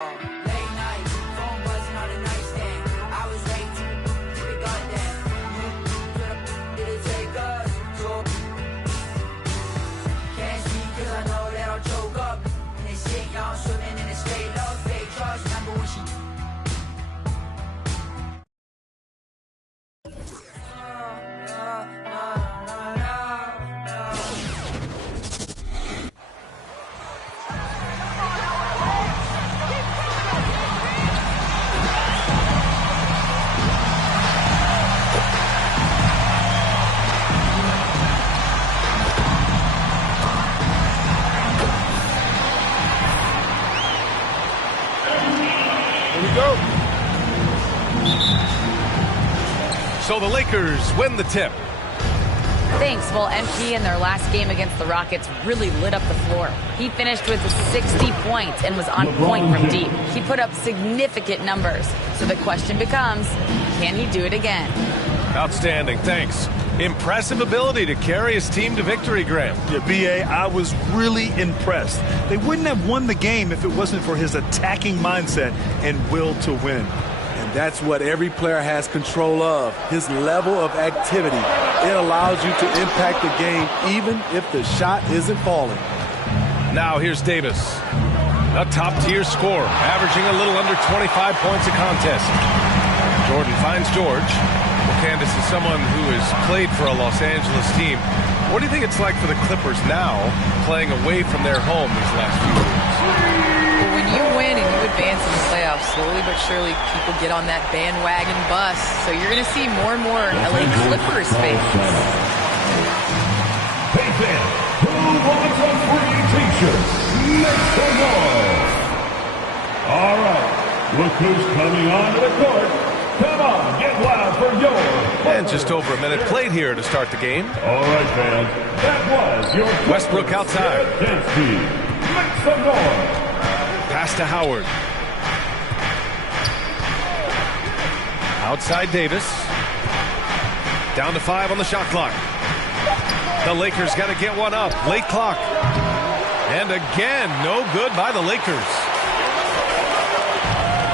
Late night, phone buzzing on the nightstand. I was ready to keep it goddamn. Did it take us? So can't speak 'cause I know that I'll choke up. And they say y'all swimming in this fake love, fake trust. Remember when she So the Lakers win the tip. Thanks. Well, MP in their last game against the Rockets really lit up the floor. He finished with 60 points and was on point from deep. He put up significant numbers. So the question becomes, can he do it again? Outstanding. Thanks. Impressive ability to carry his team to victory, Graham. Yeah, B.A., I was really impressed. They wouldn't have won the game if it wasn't for his attacking mindset and will to win. And that's what every player has control of, his level of activity. It allows you to impact the game even if the shot isn't falling. Now here's Davis, a top-tier scorer, averaging a little under 25 points a contest. Jordan finds George. Well, Candace is someone who has played for a Los Angeles team. What do you think it's like for the Clippers now, playing away from their home these last few weeks? Well, when you win and you advance in the playoffs, slowly but surely people get on that bandwagon bus. So you're going to see more and more LA Clippers fans. Hey fans, who wants a free t-shirt? Make some noise. All right, look who's coming onto the court. Come on, get loud for your... And just over a minute played here to start the game. All right, fans, that was your... Westbrook outside. Dance team. Make some noise. Pass to Howard. Outside Davis. Down to 5 on the shot clock. The Lakers got to get one up. Late clock. And again, no good by the Lakers.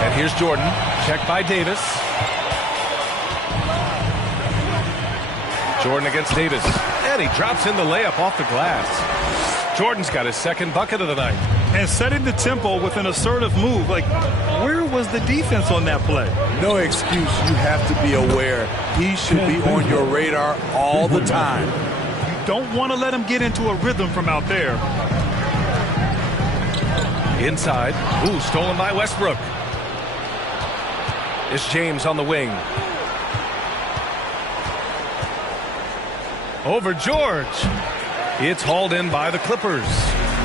And here's Jordan. Checked by Davis. Jordan against Davis. And he drops in the layup off the glass. Jordan's got his second bucket of the night. And setting the tempo with an assertive move. Like, where was the defense on that play? No excuse. You have to be aware. He should be on your radar all the time. You don't want to let him get into a rhythm from out there. Inside. Ooh, stolen by Westbrook. It's James on the wing. Over George. It's hauled in by the Clippers.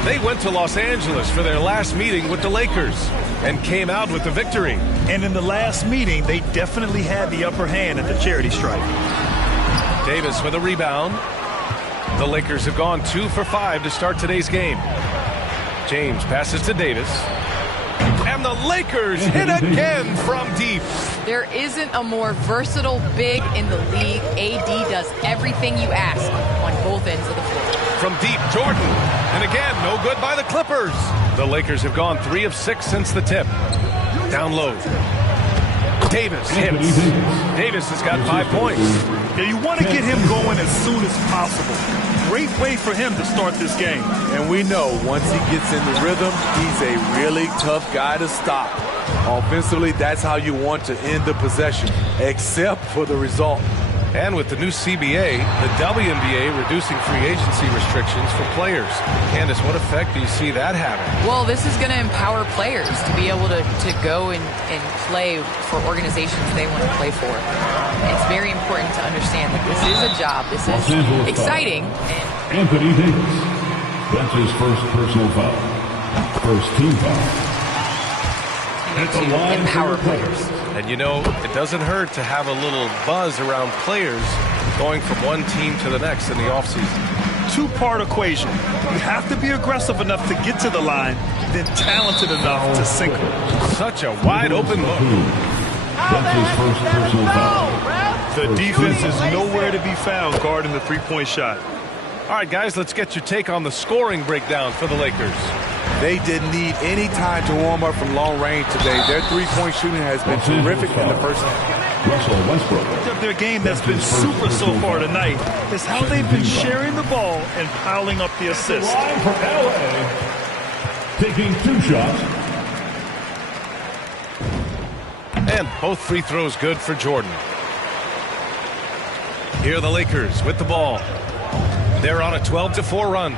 They went to Los Angeles for their last meeting with the Lakers and came out with the victory. And in the last meeting, they definitely had the upper hand at the charity stripe. Davis with a rebound. The Lakers have gone 2 for 5 to start today's game. James passes to Davis. And the Lakers hit again from deep. There isn't a more versatile big in the league. AD does everything you ask on both ends of the floor. From deep, Jordan. And again, no good by the Clippers. The Lakers have gone 3 of 6 since the tip. Down low. Davis hits. Davis has got 5 points. Yeah, you want to get him going as soon as possible. Great way for him to start this game. And we know once he gets in the rhythm, he's a really tough guy to stop. Offensively, that's how you want to end the possession, except for the result. And with the new CBA, the WNBA reducing free agency restrictions for players. Candace, what effect do you see that having? Well, this is going to empower players to be able to go and play for organizations they want to play for. It's very important to understand that this is a job. This is exciting. Anthony Davis. That's his first personal foul. First team foul. To empower players. And you know, it doesn't hurt to have a little buzz around players going from one team to the next in the offseason. Two-part equation. You have to be aggressive enough to get to the line, then talented enough to sink it. Such a wide open look. That's his first personal foul. The defense is nowhere to be found guarding the three-point shot. All right, guys, let's get your take on the scoring breakdown for the Lakers. They didn't need any time to warm up from long range today. Their three-point shooting has been terrific in the first half. Russell Westbrook. Their game that's been super so far tonight is how they've been sharing the ball and piling up the assists. Line for LA. Taking 2 shots. And both free throws good for Jordan. Here are the Lakers with the ball. They're on a 12-4 run.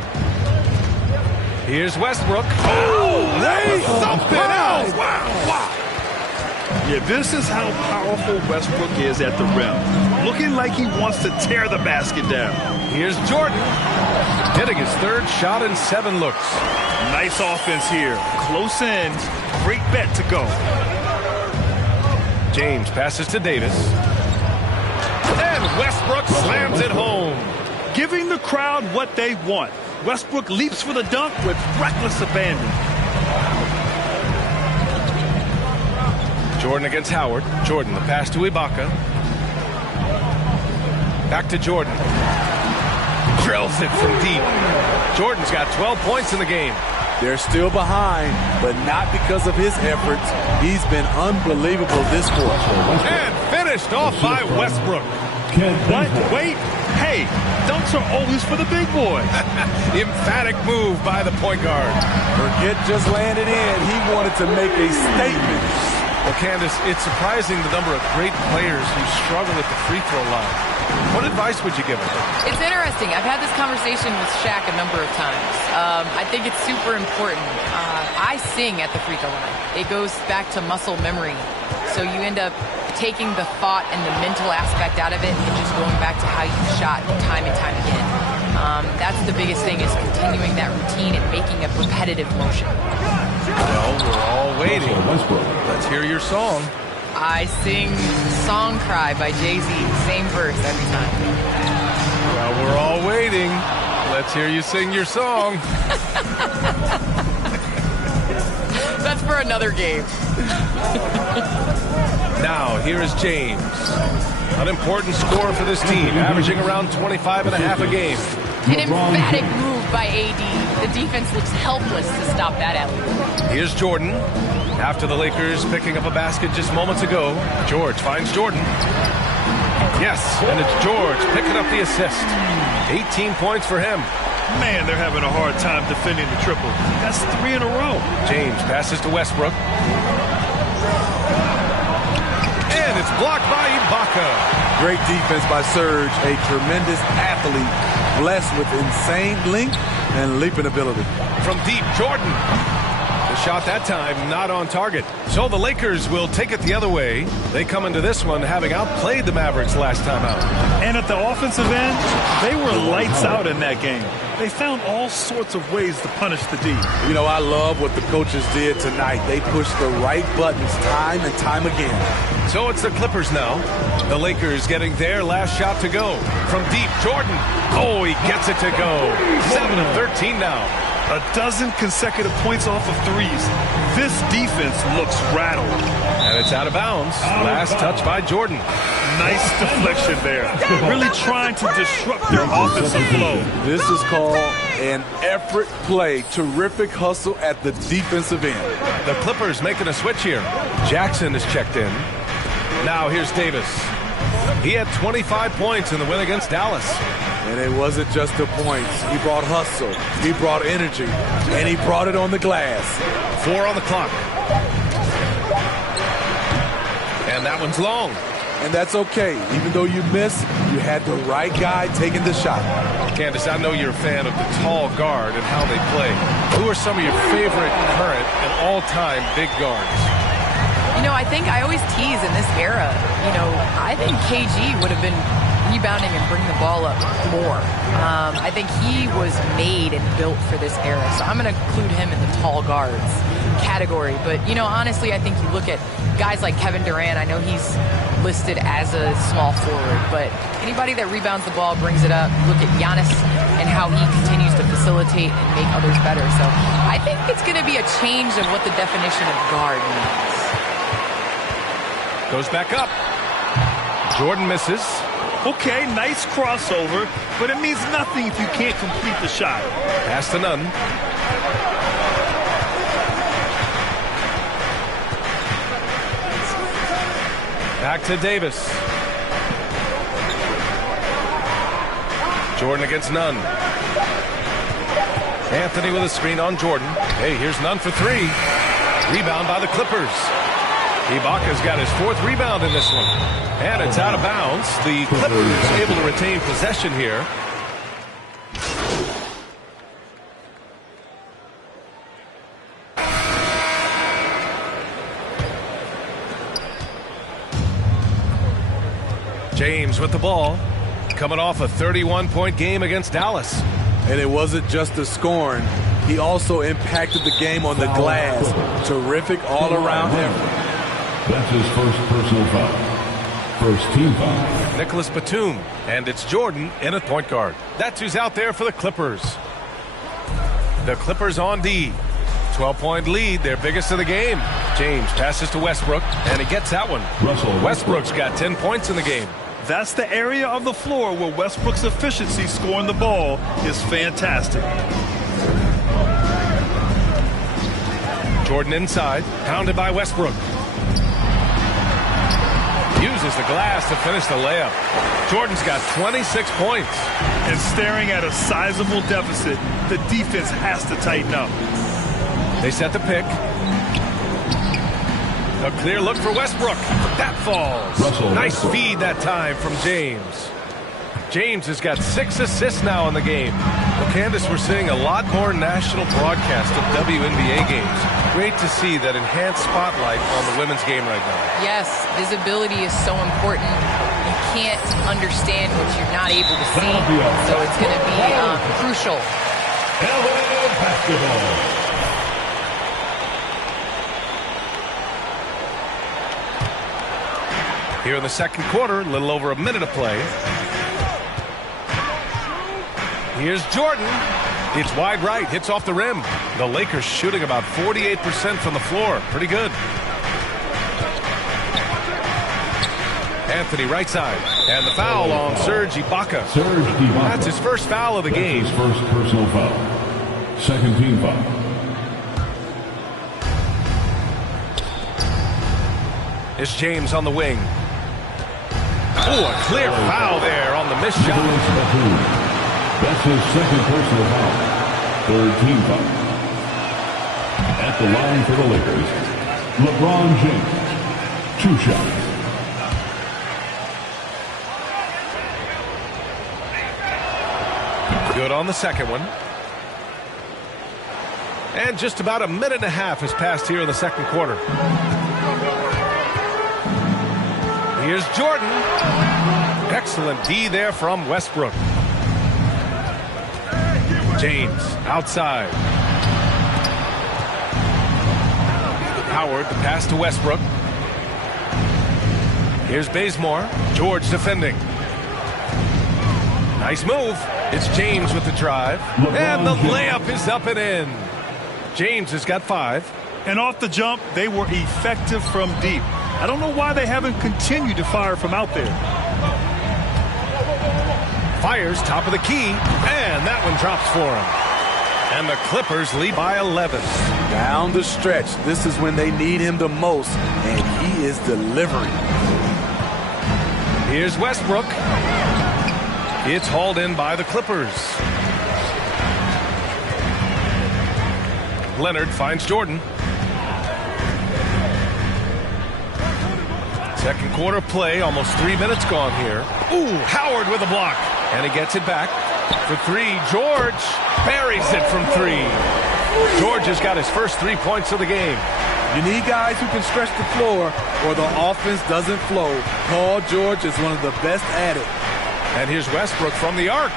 Here's Westbrook. Oh, that was something else. Wow. Yeah, this is how powerful Westbrook is at the rim. Looking like he wants to tear the basket down. Here's Jordan. Hitting his 3rd shot in 7 looks. Nice offense here. Close in. Great bet to go. James passes to Davis. And Westbrook slams it home. Giving the crowd what they want. Westbrook leaps for the dunk with reckless abandon. Jordan against Howard. Jordan, the pass to Ibaka. Back to Jordan. Drills it from deep. Jordan's got 12 points in the game. They're still behind, but not because of his efforts. He's been unbelievable this quarter. And finished off by Westbrook. What? Wait. Hey, dunks are always for the big boys. Emphatic move by the point guard. Forget just landing in. He wanted to make a statement. Well, Candace, it's surprising the number of great players who struggle at the free throw line. What advice would you give them? It's interesting. I've had this conversation with Shaq a number of times. I think it's super important. I sing at the free throw line. It goes back to muscle memory. So you end up taking the thought and the mental aspect out of it and just going back to how you shot time and time again. That's the biggest thing, is continuing that routine and making a repetitive motion. Well, we're all waiting. Let's hear your song. I sing Song Cry by Jay-Z, same verse every time. Well, we're all waiting. Let's hear you sing your song. That's for another game. Now, here is James. An important scorer for this team, averaging around 25 and a half a game. An emphatic move by AD. The defense looks helpless to stop that alley. Here's Jordan. After the Lakers picking up a basket just moments ago, George finds Jordan. Yes, and it's George picking up the assist. 18 points for him. Man, they're having a hard time defending the triple. That's 3 in a row. James passes to Westbrook. And it's blocked by Ibaka. Great defense by Serge, a tremendous athlete, blessed with insane length and leaping ability. From deep, Jordan. The shot that time not on target. So the Lakers will take it the other way. They come into this one having outplayed the Mavericks last time out. And at the offensive end, they were lights out in that game. They found all sorts of ways to punish the D. You know, I love what the coaches did tonight. They pushed the right buttons time and time again. So it's the Clippers now. The Lakers getting their last shot to go. From deep, Jordan. Oh, he gets it to go. 7 of 13 now. A dozen consecutive points off of threes. This defense looks rattled. And it's out of bounds. Last touch by Jordan. Nice deflection there. Really trying to disrupt their offensive flow. This is called an effort play. Terrific hustle at the defensive end. The Clippers making a switch here. Jackson is checked in. Now here's Davis. He had 25 points in the win against Dallas. And it wasn't just the points. He brought hustle, he brought energy, and he brought it on the glass. 4 on the clock. And that one's long. And that's okay. Even though you missed, you had the right guy taking the shot. Candace, I know you're a fan of the tall guard and how they play. Who are some of your favorite current and all-time big guards? You know, I think I always tease in this era. You know, I think KG would have been rebounding and bring the ball up more. I think he was made and built for this era. So I'm going to include him in the tall guards category. But, you know, honestly, I think you look at guys like Kevin Durant. I know he's listed as a small forward, but anybody that rebounds the ball, brings it up. Look at Giannis and how he continues to facilitate and make others better. So I think it's going to be a change of what the definition of guard means. Goes back up. Jordan misses. Okay, nice crossover, but it means nothing if you can't complete the shot. Pass to Nunn. Back to Davis. Jordan against Nunn. Anthony with a screen on Jordan. Hey, here's Nunn for three. Rebound by the Clippers. Ibaka's got his fourth rebound in this one. And it's out of bounds. The Clippers able to retain possession here. James with the ball. Coming off a 31-point game against Dallas. And it wasn't just the scoring. He also impacted the game on the glass. Terrific all-around effort. That's his first personal foul. First team foul. Nicholas Batum. And it's Jordan in at point guard. That's who's out there for the Clippers. The Clippers on D. 12-point lead, their biggest of the game. James passes to Westbrook, and he gets that one. Westbrook's got 10 points in the game. That's the area of the floor where Westbrook's efficiency scoring the ball is fantastic. Jordan inside, pounded by Westbrook. Uses the glass to finish the layup. Jordan's got 26 points. And staring at a sizable deficit, the defense has to tighten up. They set the pick. A clear look for Westbrook. That falls. Nice feed that time from James. James has got 6 assists now in the game. Well, Candace, we're seeing a lot more national broadcast of WNBA games. Great to see that enhanced spotlight on the women's game right now. Yes, visibility is so important. You can't understand what you're not able to see, so it's going to be crucial. LA basketball. Here in the second quarter, a little over a minute of play. Here's Jordan. It's wide right, hits off the rim. The Lakers shooting about 48% from the floor. Pretty good. Anthony right side. And the foul on Serge Ibaka. That's his first foul of the game. His first personal foul. Second team foul. It's James on the wing. Oh, a clear foul there on the missed shot. That's his second personal foul. Third team foul. At the line for the Lakers, LeBron James. 2 shots. Good on the second one. And just about a minute and a half has passed here in the second quarter. Here's Jordan. Excellent D there from Westbrook. James outside. Howard, the pass to Westbrook. Here's Bazemore. George defending. Nice move. It's James with the drive. And the layup is up and in. James has got 5. And off the jump, they were effective from deep. I don't know why they haven't continued to fire from out there. Fires top of the key, and that one drops for him. And the Clippers lead by 11. Down the stretch, this is when they need him the most, and he is delivering. Here's Westbrook. It's hauled in by the Clippers. Leonard finds Jordan. Second quarter play, almost 3 minutes gone here. Ooh, Howard with a block. And he gets it back for 3. George buries it from 3. George has got his first 3 points of the game. You need guys who can stretch the floor or the offense doesn't flow. Paul George is one of the best at it. And here's Westbrook from the arc.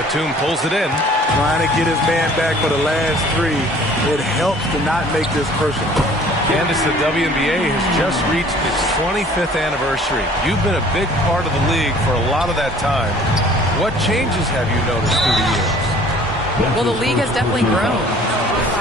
Batum pulls it in. Trying to get his man back for the last 3. It helps to not make this personal. Candace, the WNBA has just reached its 25th anniversary. You've been a big part of the league for a lot of that time. What changes have you noticed through the years? Well, the league has definitely grown.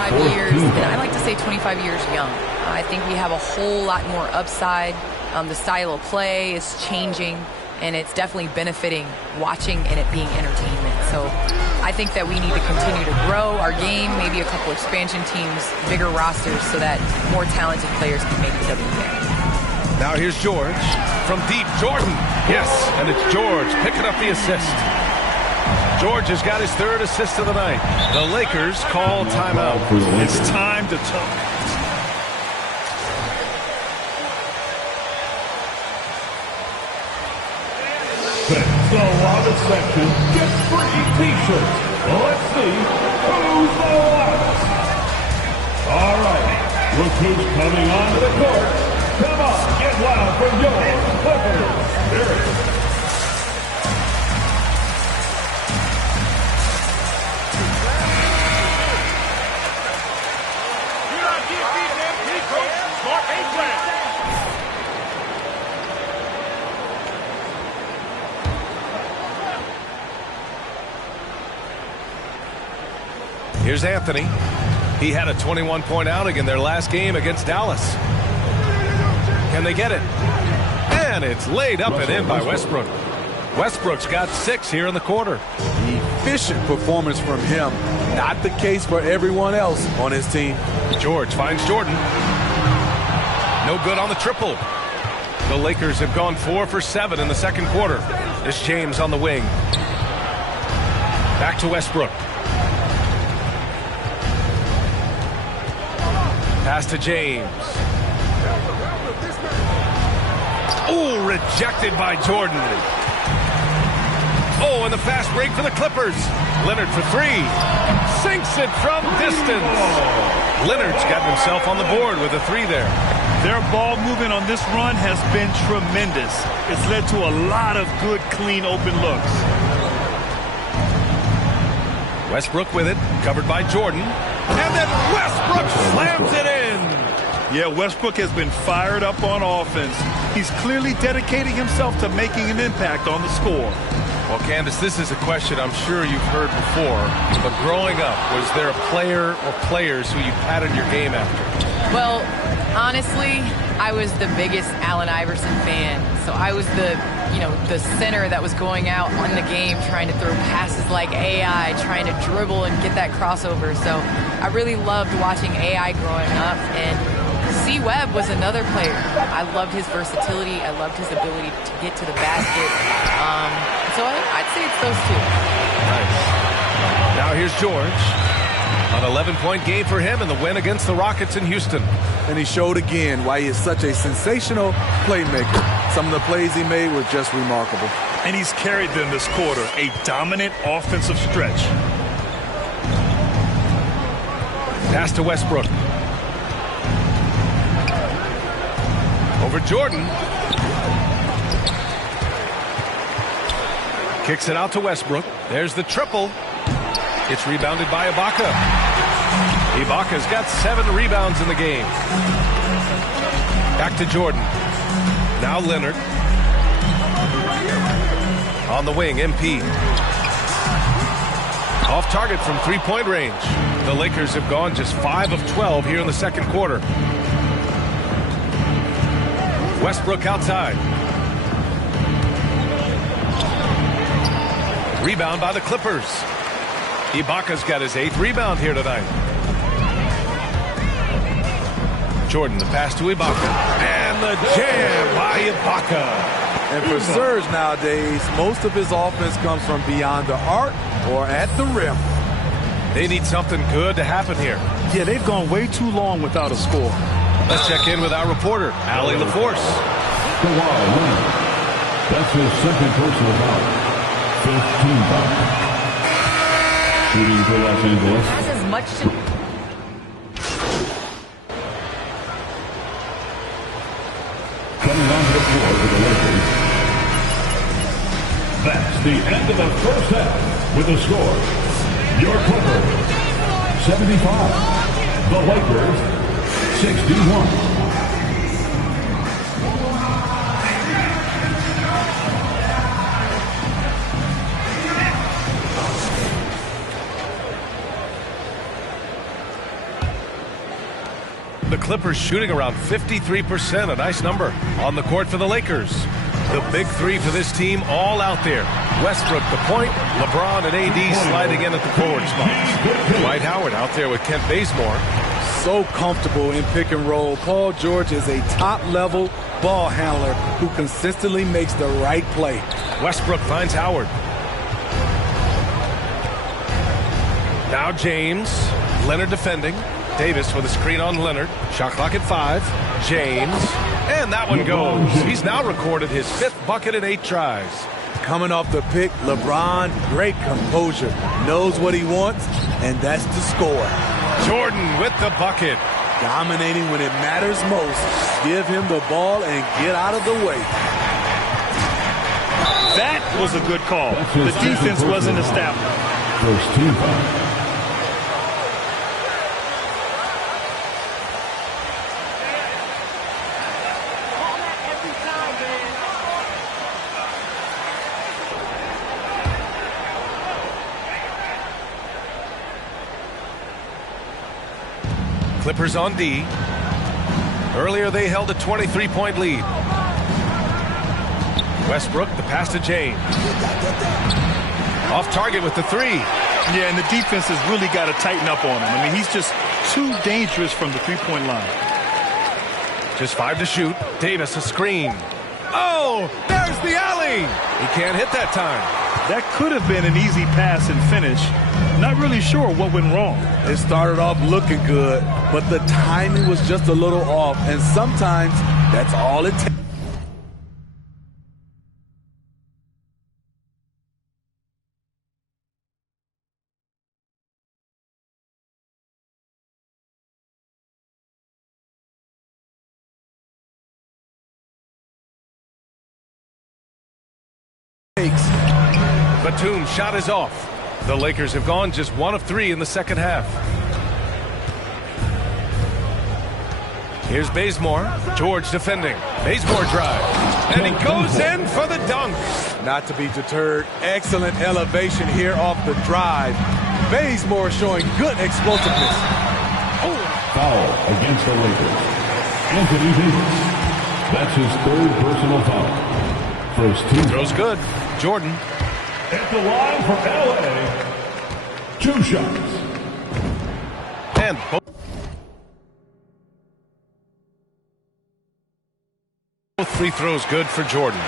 25 years, and I like to say 25 years young. I think we have a whole lot more upside. The style of play is changing, and it's definitely benefiting watching and it being entertainment. So I think that we need to continue to grow our game, maybe a couple expansion teams, bigger rosters, so that more talented players can make the WNBA. Now here's George. From deep, Jordan. Yes, and it's George picking up the assist. George has got his 3rd assist of the night. The Lakers call timeout. It's time to talk. The loudest section gets free T-shirts. Let's see who's the loudest. All right, look who's coming onto the court. Come on, get loud for your Clippers. Here it is. Here's Anthony. He had a 21-point outing in their last game against Dallas. Can they get it? And it's laid up and in by Westbrook. Westbrook's got 6 here in the quarter. Efficient performance from him. Not the case for everyone else on his team. George finds Jordan. No good on the triple. The Lakers have gone 4 for 7 in the second quarter. It's James on the wing. Back to Westbrook. Pass to James. Oh, rejected by Jordan. Oh, and the fast break for the Clippers. Leonard for 3. Sinks it from distance. Leonard's got himself on the board with a 3 there. Their ball movement on this run has been tremendous. It's led to a lot of good, clean, open looks. Westbrook with it, covered by Jordan. And then Westbrook slams it in. Yeah, Westbrook has been fired up on offense. He's clearly dedicating himself to making an impact on the score. Well, Candace, this is a question I'm sure you've heard before, but growing up, was there a player or players who you patterned your game after? Well, honestly, I was the biggest Allen Iverson fan. So I was the center that was going out on the game trying to throw passes like AI, trying to dribble and get that crossover. So I really loved watching AI growing up, and C. Webb was another player. I loved his versatility. I loved his ability to get to the basket. So I'd say it's those 2. Nice. Now here's George. An 11-point game for him in the win against the Rockets in Houston. And he showed again why he is such a sensational playmaker. Some of the plays he made were just remarkable. And he's carried them this quarter, a dominant offensive stretch. Pass to Westbrook. Over Jordan. Kicks it out to Westbrook. There's the triple. It's rebounded by Ibaka. Ibaka's got 7 rebounds in the game. Back to Jordan. Now Leonard. On the wing, MP. Off target from 3-point range. The Lakers have gone just 5 of 12 here in the second quarter. Westbrook outside. Rebound by the Clippers. Ibaka's got his 8th rebound here tonight. Jordan, the pass to Ibaka. And the jam by Ibaka. And for Serge nowadays, most of his offense comes from beyond the arc or at the rim. They need something good to happen here. Yeah, they've gone way too long without a score. Let's check in with our reporter, Allie LaForce. Kawhi Leonard. That's his second personal foul. 15 foul. Shooting for Los Angeles. Has as much to... Coming onto the floor for the Lakers. That's the end of the first half with the score. Your Clippers, 75. The Lakers, 61. The Clippers shooting around 53%, a nice number. On the court for the Lakers. The big 3 for this team all out there. Westbrook the point, LeBron and AD sliding in at the forward spots. Dwight Howard out there with Kent Bazemore. So comfortable in pick and roll. Paul George is a top-level ball handler who consistently makes the right play. Westbrook finds Howard. Now James. Leonard defending. Davis with a screen on Leonard. Shot clock at 5. James. And that one goes. He's now recorded his 5th bucket in 8 tries. Coming off the pick, LeBron, great composure. Knows what he wants, and that's to score. Jordan with the bucket. Dominating when it matters most. Give him the ball and get out of the way. That was a good call. The defense wasn't established. First team foul. Clippers on D. Earlier they held a 23-point lead. Westbrook, the pass to James. Off target with the 3. Yeah, and the defense has really got to tighten up on him. I mean, he's just too dangerous from the 3-point line. Just 5 to shoot. Davis a screen. Oh, there's the alley. He can't hit that time. That could have been an easy pass and finish. Not really sure what went wrong. It started off looking good, but the timing was just a little off, and sometimes that's all it takes. Batum's shot is off. The Lakers have gone just 1 of 3 in the second half. Here's Bazemore. George defending. Bazemore drive. And he goes in for the dunk. Not to be deterred. Excellent elevation here off the drive. Bazemore showing good explosiveness. Foul against the Lakers. Anthony Davis. That's his 3rd personal foul. First team. Throws good. Jordan. At the line for LA, 2 shots. And both free throws good for Jordan.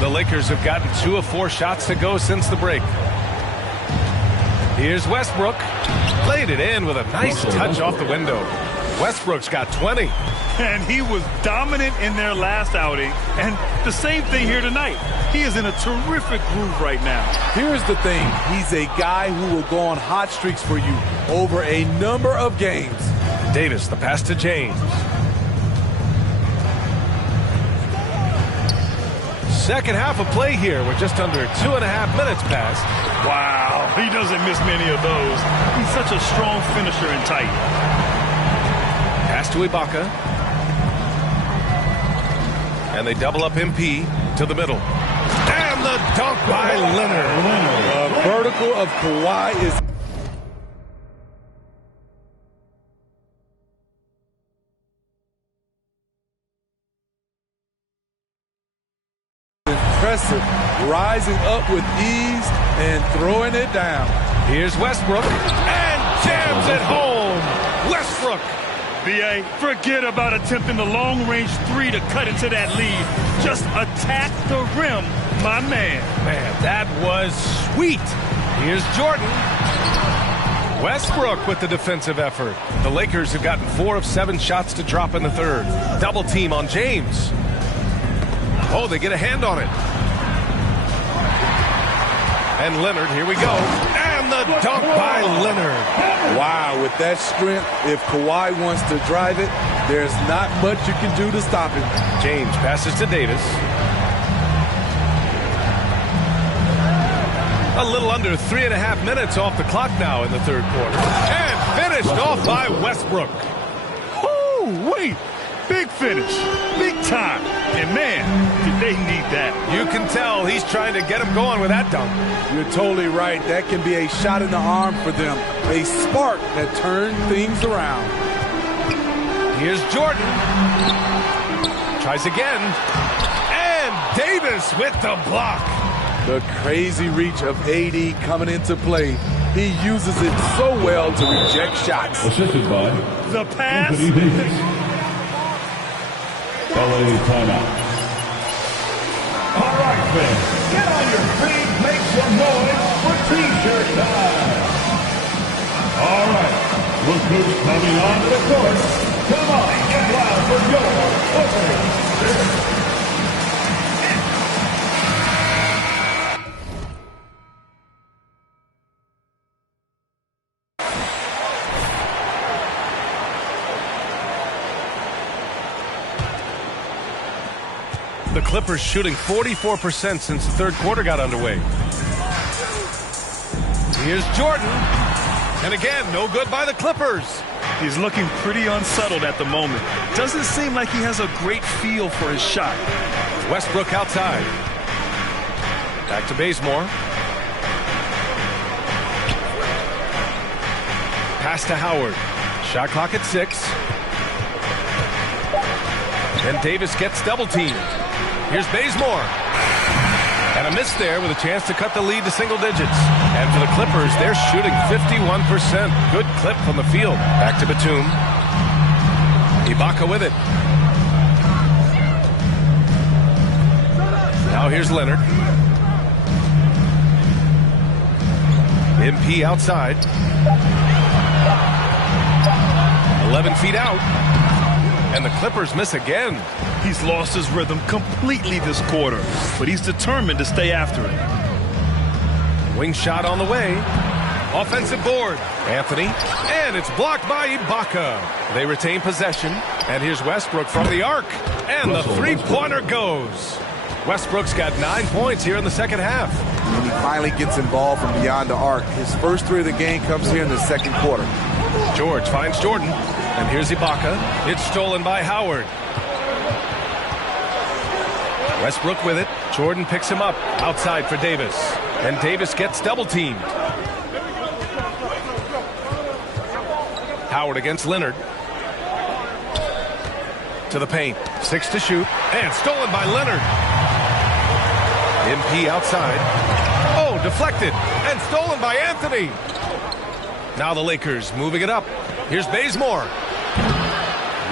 The Lakers have gotten 2 of 4 shots to go since the break. Here's Westbrook. Played it in with a nice touch off the window. Westbrook's got 20. And he was dominant in their last outing. And the same thing here tonight. He is in a terrific groove right now. Here's the thing. He's a guy who will go on hot streaks for you over a number of games. Davis, the pass to James. Second half of play here with just under 2.5 minutes passed. Wow, he doesn't miss many of those. He's such a strong finisher and tight. Pass to Ibaka. And they double up MP to the middle. And the dunk by Leonard. The vertical of Kawhi is impressive. Rising up with ease and throwing it down. Here's Westbrook. And jams it home. Westbrook. B.A., forget about attempting the long-range 3 to cut into that lead. Just attack the rim, my man. Man, that was sweet. Here's Jordan. Westbrook with the defensive effort. The Lakers have gotten 4 of 7 shots to drop in the third. Double team on James. Oh, they get a hand on it. And Leonard, here we go. And the dunk by Leonard. Wow, with that strength, if Kawhi wants to drive it, there's not much you can do to stop him. James passes to Davis. A little under 3.5 minutes off the clock now in the third quarter. And finished off by Westbrook. Oh, wait. Big finish. Big time. And, man, did they need that. You can tell he's trying to get him going with that dunk. You're totally right. That can be a shot in the arm for them. A spark that turns things around. Here's Jordan. Tries again. And Davis with the block. The crazy reach of AD coming into play. He uses it so well to reject shots. Assisted by the pass. Anthony Davis. LA timeout. All right, fans, get on your feet, make some noise for T-shirt time. All right, look who's coming onto the court. Come on, get loud for your opening. The Clippers shooting 44% since the third quarter got underway. Here's Jordan. And again, no good by the Clippers. He's looking pretty unsettled at the moment. Doesn't seem like he has a great feel for his shot. Westbrook outside. Back to Bazemore. Pass to Howard. Shot clock at 6. And Davis gets double teamed. Here's Bazemore. And a miss there with a chance to cut the lead to single digits. And for the Clippers, they're shooting 51%. Good clip from the field. Back to Batum. Ibaka with it. Now here's Leonard. MP outside. 11 feet out. And the Clippers miss again. He's lost his rhythm completely this quarter, but he's determined to stay after it. Wing shot on the way. Offensive board. Anthony. And it's blocked by Ibaka. They retain possession. And here's Westbrook from the arc. And the three-pointer goes. Westbrook's got 9 points here in the second half. And he finally gets involved from beyond the arc. His first 3 of the game comes here in the second quarter. George finds Jordan. And here's Ibaka. It's stolen by Howard. Westbrook with it. Jordan picks him up. Outside for Davis. And Davis gets double teamed. Howard against Leonard. To the paint. 6 to shoot. And stolen by Leonard. MP outside. Oh, deflected. And stolen by Anthony. Now the Lakers moving it up. Here's Bazemore.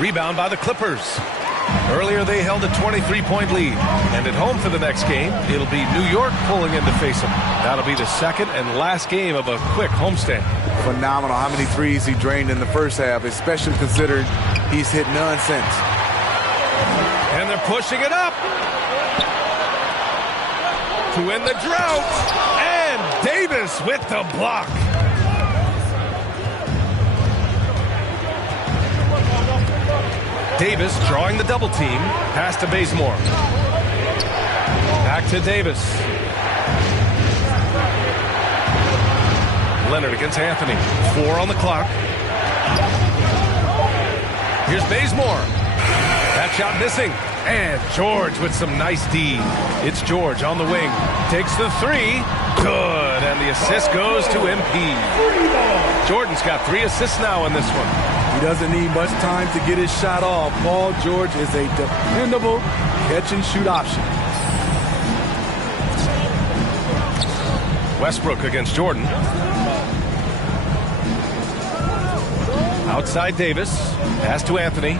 Rebound by the Clippers. Earlier they held a 23-point lead. And at home for the next game, it'll be New York pulling in to face them. That'll be the second and last game of a quick homestand. Phenomenal how many threes he drained in the first half, especially considering he's hit none since. And they're pushing it up to end the drought. And Davis with the block. Davis drawing the double team. Pass to Bazemore. Back to Davis. Leonard against Anthony. 4 on the clock. Here's Bazemore. That shot missing. And George with some nice D. It's George on the wing. Takes the 3. Good. And the assist goes to MP. Jordan's got 3 assists now in this one. He doesn't need much time to get his shot off. Paul George is a dependable catch-and-shoot option. Westbrook against Jordan. Outside Davis. Pass to Anthony.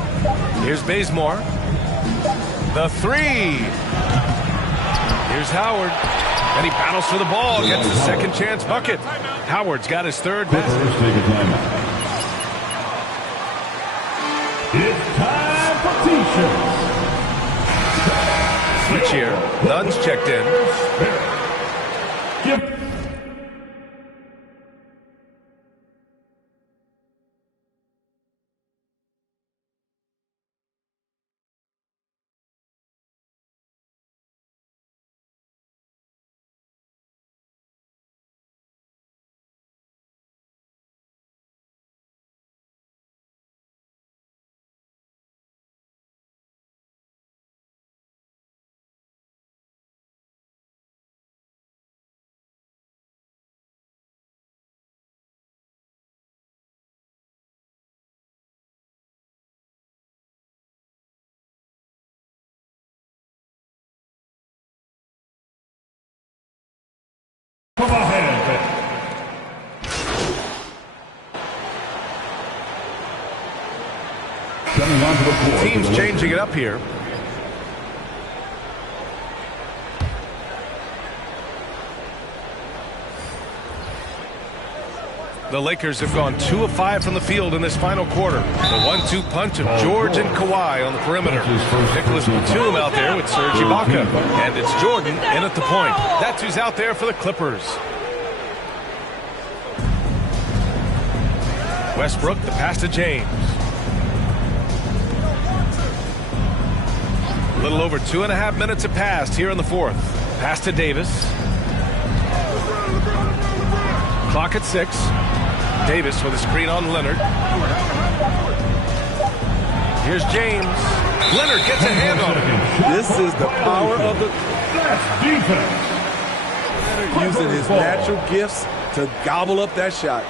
Here's Bazemore. The 3. Here's Howard. And he battles for the ball. Gets a second chance bucket. Howard's got his third basket. It's time for T-shirts. Switch here. Nunn's checked in. Come ahead. Coming onto the floor. Team's changing it up here. The Lakers have gone 2 of 5 from the field in this final quarter. The 1-2 punch of George and Kawhi on the perimeter. Nicholas Batum out there with Serge Ibaka. And it's Jordan in at the point. That's who's out there for the Clippers. Westbrook, the pass to James. A little over 2.5 minutes have passed here in the fourth. Pass to Davis. Clock at 6. Davis with a screen on Leonard. Here's James. Leonard gets a hand on him. This is the power of the defense. Leonard using his natural gifts to gobble up that shot.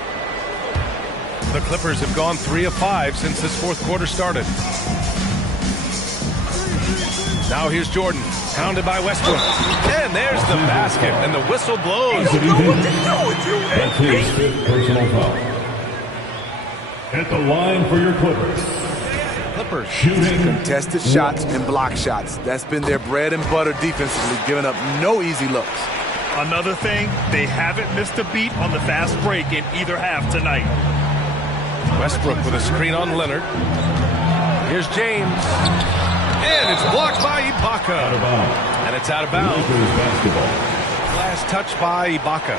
The Clippers have gone 3 of 5 since this fourth quarter started. Now here's Jordan, pounded by Westbrook. And there's the basket, and the whistle blows. That's his 5th personal foul. At the line for your Clippers. Clippers Shooting. Contested shots and block shots. That's been their bread and butter defensively, giving up no easy looks. Another thing, they haven't missed a beat on the fast break in either half tonight. Westbrook with a screen on Leonard. Here's James. And it's blocked by Ibaka. Out of bounds. And it's out of bounds. Lakers basketball. Last touch by Ibaka.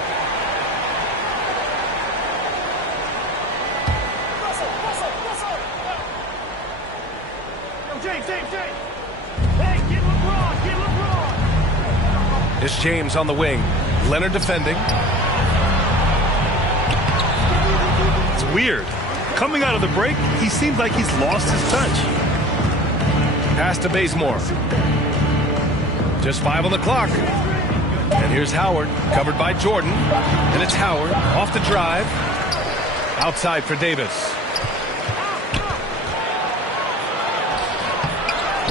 It's James on the wing. Leonard defending. It's weird. Coming out of the break, he seems like he's lost his touch. Pass to Bazemore. Just 5 on the clock. And here's Howard, covered by Jordan. And it's Howard off the drive. Outside for Davis.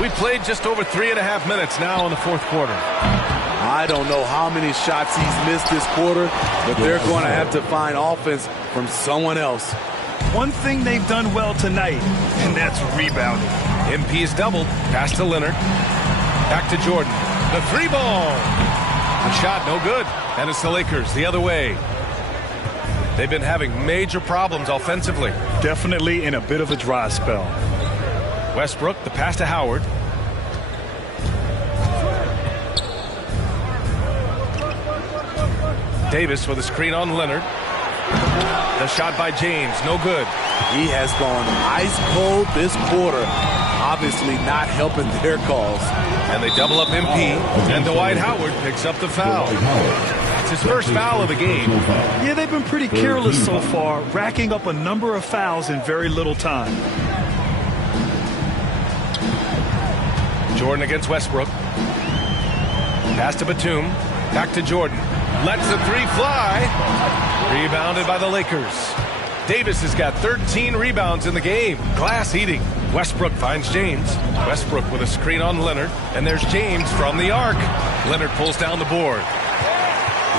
We've played just over 3.5 minutes now in the fourth quarter. I don't know how many shots he's missed this quarter, but they're going to have to find offense from someone else. One thing they've done well tonight, and that's rebounding. MP's doubled. Pass to Leonard. Back to Jordan. The 3-ball. The shot no good. And it's the Lakers the other way. They've been having major problems offensively. Definitely in a bit of a dry spell. Westbrook, the pass to Howard. Davis with a screen on Leonard. The shot by James, no good. He has gone ice cold this quarter. Obviously not helping their cause. And they double up MP, and Dwight Howard picks up the foul. It's his first foul of the game. Yeah, they've been pretty careless so far, racking up a number of fouls in very little time. Jordan against Westbrook. Pass to Batum. Back to Jordan. Lets the 3 fly. Rebounded by the Lakers. Davis has got 13 rebounds in the game. Glass eating. Westbrook finds James. Westbrook with a screen on Leonard. And there's James from the arc. Leonard pulls down the board.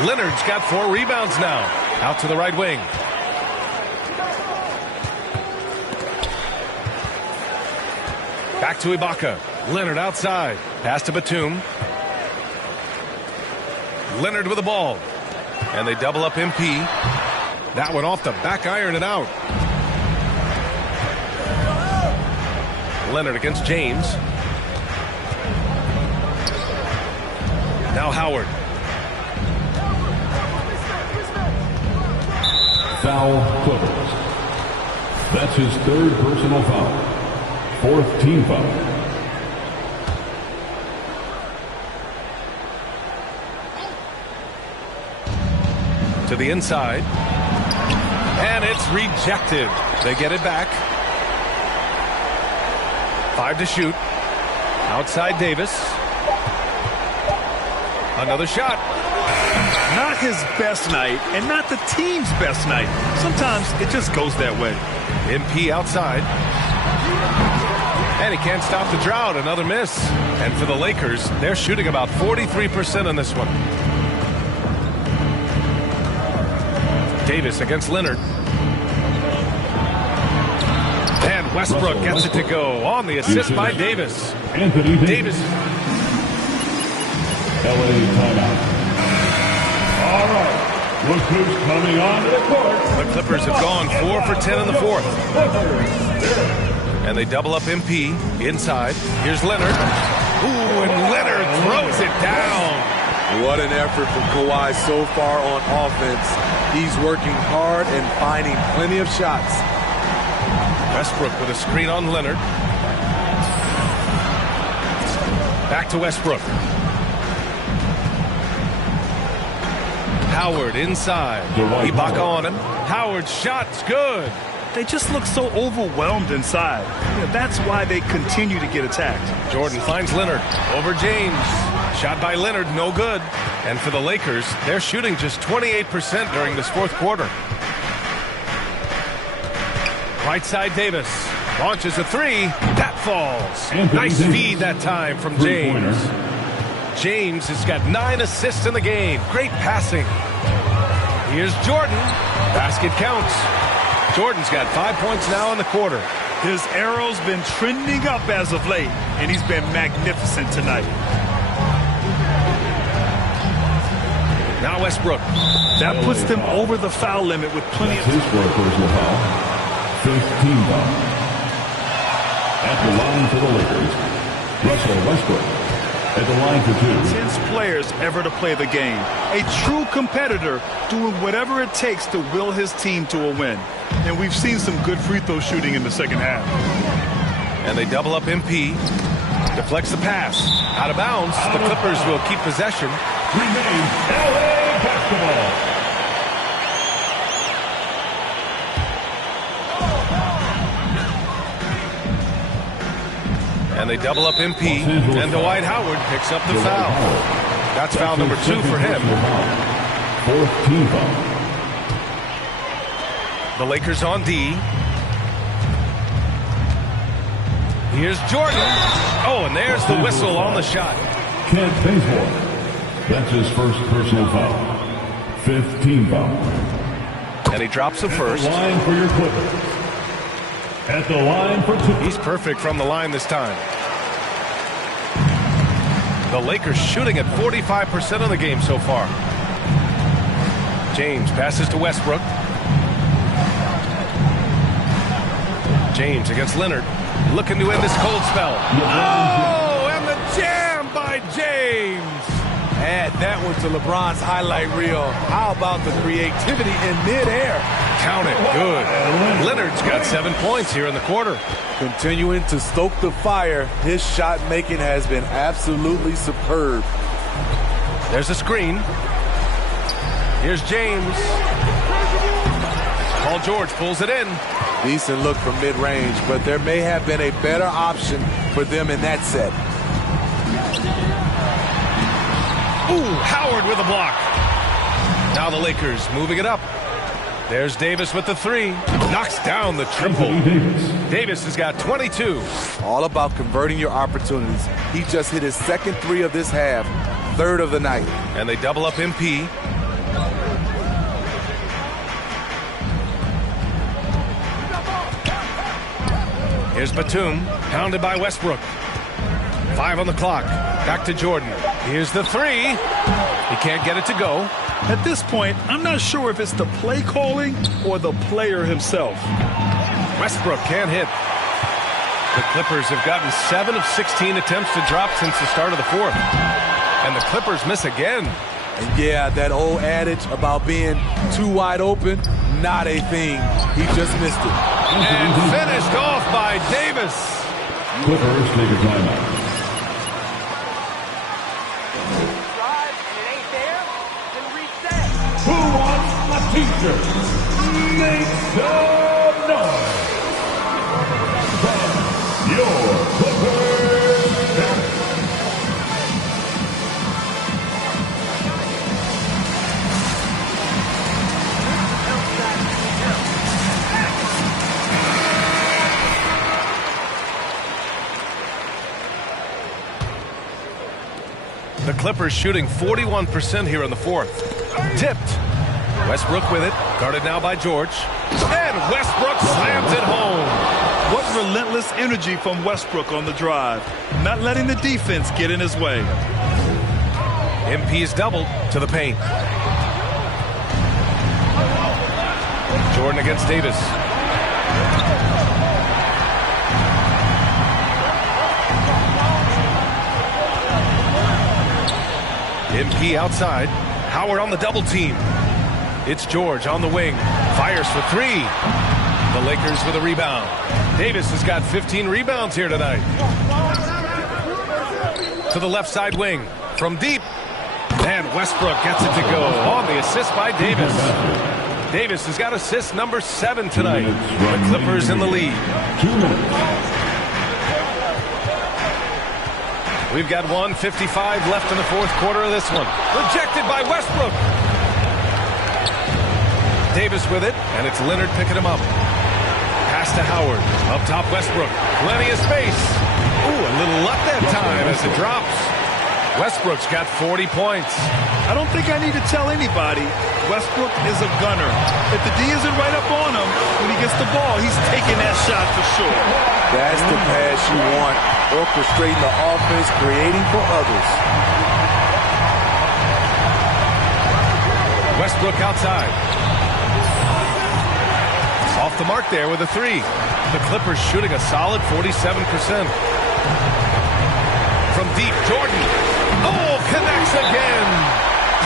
Leonard's got 4 rebounds now. Out to the right wing. Back to Ibaka. Leonard outside. Pass to Batum. Leonard with the ball. And they double up MP. That one off the back iron and out. Leonard against James. Now Howard. Foul Clippers. That's his 3rd personal foul. 4th team foul. To the inside. And it's rejected. They get it back. 5 to shoot. Outside Davis. Another shot. Not his best night, and not the team's best night. Sometimes it just goes that way. MP outside. And he can't stop the drought. Another miss. And for the Lakers, they're shooting about 43% on this one. Davis against Leonard. And Westbrook gets it to go on the assist by Davis. Anthony Davis. LA timeout. All right. Look who's coming onto the court. The Clippers have gone 4 for 10 in the fourth. And they double up MP inside. Here's Leonard. Ooh, and Leonard throws it down. What an effort from Kawhi so far on offense. He's working hard and finding plenty of shots. Westbrook with a screen on Leonard. Back to Westbrook. Howard inside. Ibaka on him. Howard's shot's good. They just look so overwhelmed inside. That's why they continue to get attacked. Jordan finds Leonard over James. Shot by Leonard, no good. And for the Lakers, they're shooting just 28% during this fourth quarter. Right side Davis launches a three. That falls. Nice feed that time from James. James has got 9 assists in the game. Great passing. Here's Jordan. Basket counts. Jordan's got 5 points now in the quarter. His arrow's been trending up as of late, and he's been magnificent tonight. Now Westbrook. That puts them over the foul limit with plenty of... His for a personal foul. 15 foul. At the line for the Lakers, Russell Westbrook. At the line for 2. 10 players ever to play the game. A true competitor doing whatever it takes to will his team to a win. And we've seen some good free throw shooting in the second half. And they double up MP. Deflects the pass. Out of bounds. The Clippers will keep possession. Remains LA basketball. And they double up MP. And Dwight Howard picks up the foul. That's foul number 2 for him. 4th team foul. The Lakers on D. Here's Jordan. Oh, and there's the whistle on the shot. Kent Bazemore. That's his first personal foul. 5th team foul. And he drops the first. At the line for your Clippers. At the line for 2. He's perfect from the line this time. The Lakers shooting at 45% of the game so far. James passes to Westbrook. James against Leonard. Looking to end this cold spell. Oh, and the jam by James. Add that one to LeBron's highlight reel. How about the creativity in midair? Count it. Good. Leonard's got 7 points here in the quarter. Continuing to stoke the fire, his shot making has been absolutely superb. There's a screen. Here's James. Paul George pulls it in. Decent look from mid-range, but there may have been a better option for them in that set. Ooh, Howard with a block. Now the Lakers moving it up. There's Davis with the 3. Knocks down the triple. Davis has got 22. All about converting your opportunities. He just hit his second 3 of this half, 3rd of the night. And they double up MP. Here's Batum, pounded by Westbrook. 5 on the clock. Back to Jordan. Here's the 3. He can't get it to go. At this point, I'm not sure if it's the play calling or the player himself. Westbrook can't hit. The Clippers have gotten 7 of 16 attempts to drop since the start of the fourth. And the Clippers miss again. And yeah, that old adage about being too wide open, not a thing. He just missed it. And finished off by Davis. Clippers take a timeout. Who wants a t-shirt? Make some noise. Your Clippers. The Clippers shooting 41% here in the fourth. Tipped. Westbrook with it. Guarded now by George. And Westbrook slams it home. What relentless energy from Westbrook on the drive. Not letting the defense get in his way. MP is doubled to the paint. Jordan against Davis. MP outside. Howard on the double team. It's George on the wing. Fires for three. The Lakers with a rebound. Davis has got 15 rebounds here tonight. To the left side wing. From deep. And Westbrook gets it to go on the assist by Davis. Davis has got assist number 7 tonight. The Clippers in the lead. 2 minutes. We've got 1:55 left in the fourth quarter of this one. Rejected by Westbrook. Davis with it, and it's Leonard picking him up. Pass to Howard. Up top, Westbrook. Plenty of space. Ooh, a little luck that time as it drops. Westbrook's got 40 points. I don't think I need to tell anybody Westbrook is a gunner. If the D isn't right up on him, when he gets the ball, he's taking that shot for sure. That's the pass you want. Orchestrating the offense, creating for others. Westbrook outside. Off the mark there with a 3. The Clippers shooting a solid 47%. From deep, Jordan. Oh, connects again.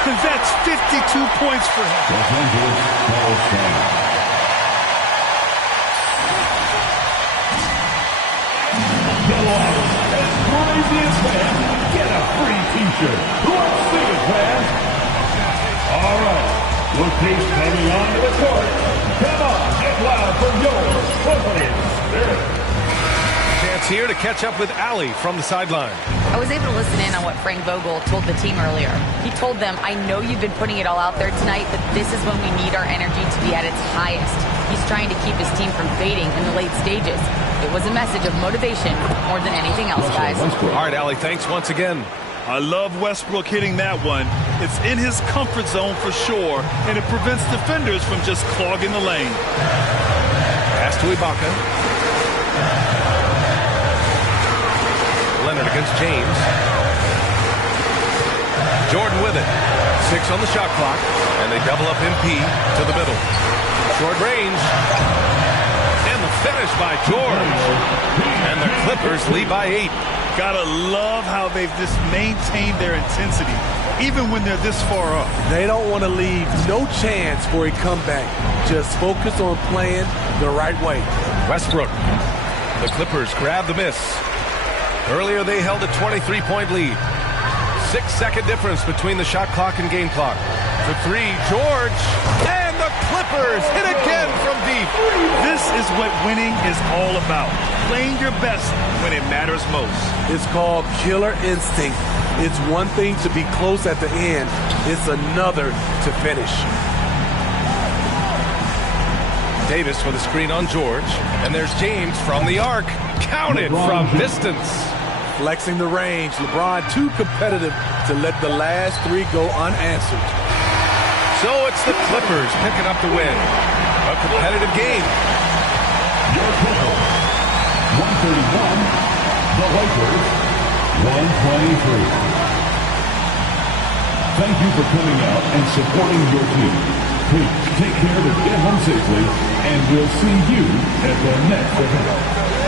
That's 52 points for him. Los Angeles calls time. Go out as crazy as fans. Get a free T-shirt. Let's see it, fans. All right. Look who's coming onto the court. Come on, get loud for your Brooklyn Spirit. Chance here to catch up with Allie from the sideline. I was able to listen in on what Frank Vogel told the team earlier. He told them, I know you've been putting it all out there tonight, but this is when we need our energy to be at its highest. He's trying to keep his team from fading in the late stages. It was a message of motivation more than anything else, guys. All right, Allie, thanks once again. I love Westbrook hitting that one. It's in his comfort zone for sure, and it prevents defenders from just clogging the lane. Pass to Ibaka. Leonard against James. Jordan with it. 6 on the shot clock, and they double up MP to the middle. Short range. And the finish by George. And the Clippers lead by 8. Gotta love how they've just maintained their intensity, even when they're this far up. They don't want to leave no chance for a comeback. Just focus on playing the right way. Westbrook. The Clippers grab the miss. Earlier they held a 23-point lead. 6-second difference between the shot clock and game clock. For 3, George. And the Clippers hit again from deep. This is what winning is all about. Playing your best when it matters most. It's called killer instinct. It's one thing to be close at the end. It's another to finish. Davis with a screen on George. And there's James from the arc. Counted from distance. Flexing the range. LeBron too competitive to let the last 3 go unanswered. So it's the Clippers picking up the win. A competitive game. Your total, 131. The Lakers, 123. Thank you for coming out and supporting your team. Please take care to get home safely, and we'll see you at the next event.